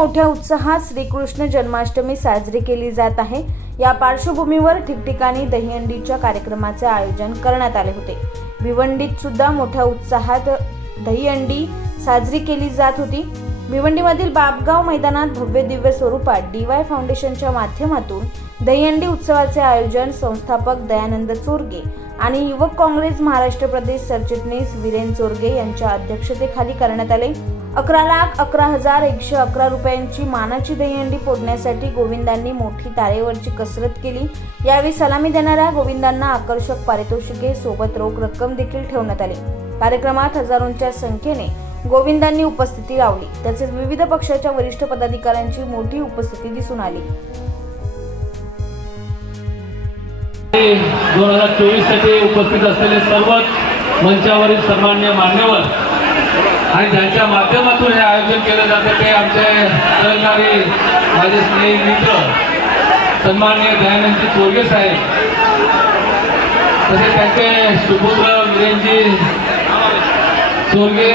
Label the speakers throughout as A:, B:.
A: मोठ्या उत्साहात श्रीकृष्ण जन्माष्टमी साजरी केली जात आहे. या पार्श्वभूमीवर ठिकठिकाणी दहीहंडीच्या कार्यक्रमाचे आयोजन करण्यात आले होते. भिवंडीत सुद्धा मोठ्या उत्साहात दहीहंडी साजरी केली जात होती. भिवंडीमधील बापगाव मैदानात भव्य दिव्य स्वरूपात डी वाय फाउंडेशनच्या माध्यमातून दहीहंडी उत्सवाचे आयोजन संस्थापक दयानंद चोरगे आणि युवक काँग्रेस महाराष्ट्र प्रदेश सरचिटणीस वीरेन चोरगे यांच्या अध्यक्षतेखाली करण्यात आले. अकरा लाख अकरा हजार एकशे अकरा रुपयांची मानाची दहीहंडी फोडण्यासाठी गोविंदांनी मोठी तारेवरची कसरत केली. यावेळी सलामी देणाऱ्या गोविंदांना आकर्षक पारितोषिके सोबत रोख रक्कम देखील ठेवण्यात आली. कार्यक्रमात हजारोंच्या संख्येने गोविंदांनी उपस्थिती लावली. तसेच विविध पक्षाच्या वरिष्ठ पदाधिकाऱ्यांची मोठी उपस्थिती दिसून आली.
B: दोन हजार चोवीससाठी उपस्थित असलेले सर्वच मंचावरील सन्मान्य मान्यवर आणि ज्यांच्या माध्यमातून हे आयोजन केलं जातं ते आमचे सहकारी माझे स्नेही मित्र सन्मान्य दयानंदजी चोरगे साहेब तसेच त्यांचे सुपुत्र विरेनजी चोरगे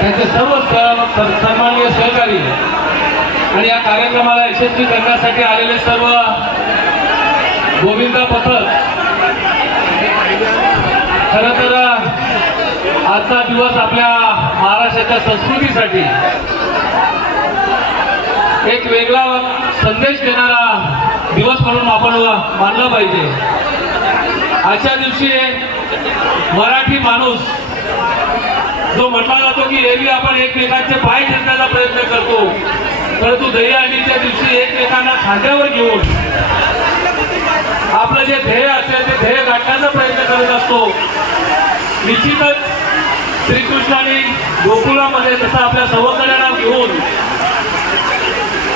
B: त्यांचे सर्व सह- सन्माननीय सहकारी. आणि या कार्यक्रमाला यशस्वी करण्यासाठी आलेले सर्व गोविंदा पथक. खर तर आजचा दिवस आपल्या महाराष्ट्राच्या संस्कृतीसाठी एक वेगळा संदेश देणारा दिवस म्हणून आपण मानला पाहिजे. आजच्या दिवशी मराठी माणूस जो म्हटला जातो की एरवी आपण एकमेकांचे पाय खेचण्याचा प्रयत्न करतो परंतु दहीहंडीच्या दिवशी एकमेकांना खांद्यावर घेऊन आपलं जे ध्येय असेल ते ध्येय गाठण्याचा प्रयत्न करत असतो. निश्चितच श्रीकृष्णाने गोकुळामध्ये तसा आपल्या सवंगड्यांना घेऊन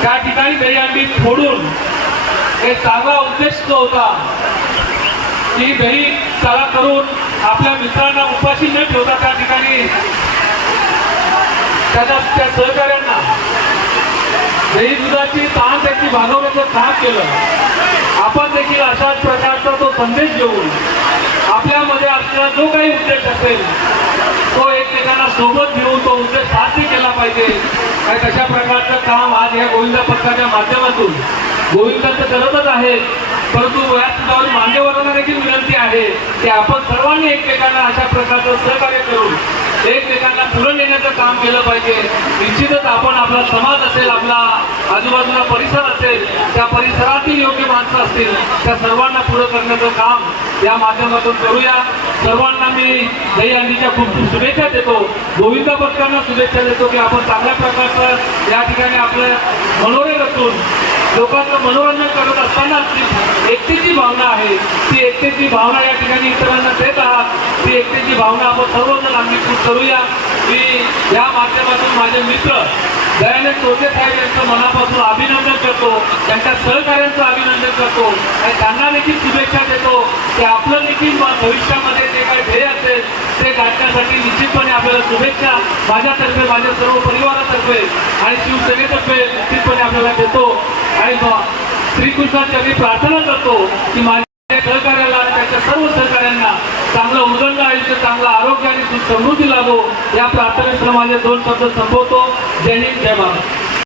B: त्या ठिकाणी दहीहंडी फोडून एक चांगला उद्देश जो होता की दही चला करून आपल्या मित्रांना उपाशी न ठेवता त्या ठिकाणी त्याच्या त्या सहकाऱ्यांना दही दुधाची तहान त्याची भागवण्याचं काम केलं आपण देखील अशाच प्रकारचा तो घेऊन आपल्यामध्ये असलेला जो काही उद्देश असेल तो एकमेकांना सोबत घेऊन तो उद्देश साध्य केला पाहिजे. काही तशा प्रकारचं काम आज या गोविंदा पथकाच्या माध्यमातून गोविंदा तर करतच आहे परंतु व्यासपीठावर मान्यवरांना देखील विनंती आहे की आपण सर्वांनी एकमेकांना अशा प्रकारे सहकार्य करून एकमेकांना पुढे नेण्याचं काम केलं पाहिजे. निश्चितच आपण आपला समाज असेल आपला आजूबाजूला परिसर असेल त्या परिसरातील योग्य माणसं असतील त्या सर्वांना पुढे करण्याचं काम या माध्यमातून करूया. सर्वांना मी दहीहंडीच्या खूप खूप शुभेच्छा देतो. गोविंदा पथकांना शुभेच्छा देतो की आपण चांगल्या प्रकारचं या ठिकाणी आपलं मनोरे लोकांचं मनोरंजन करत असताना ती एकतेची भावना आहे ती एकतेची भावना या ठिकाणी इतरांना देत आहात. ती एकतेची भावना आपण सर्वजण अंगीकृत करूया. मी या माध्यमातून माझे मित्र दयानंद टोके साहेब यांचं मनापासून अभिनंदन करतो. त्यांच्या सहकार्यांचं अभिनंदन करतो. आणि त्यांना देखील शुभेच्छा देतो की आपलं देखील भविष्यामध्ये जे काही ध्येय असेल ते गाठण्यासाठी निश्चितपणे आपल्याला शुभेच्छा माझ्यातर्फे माझ्या सर्व परिवारातर्फे आणि शिवसेनेतर्फे निश्चितपणे आपल्याला देतो. आणि श्रीकृष्णाच्या मी प्रार्थना करतो की माझ्या सहकार्याला त्याच्या सर्व सहकार्यांना चांगलं उदंड आयुष्य चांगलं आरोग्य आणि समृद्धी लाभो. या प्रार्थनेसह माझे दोन शब्द संपवतो. जय हिंद जय महाराज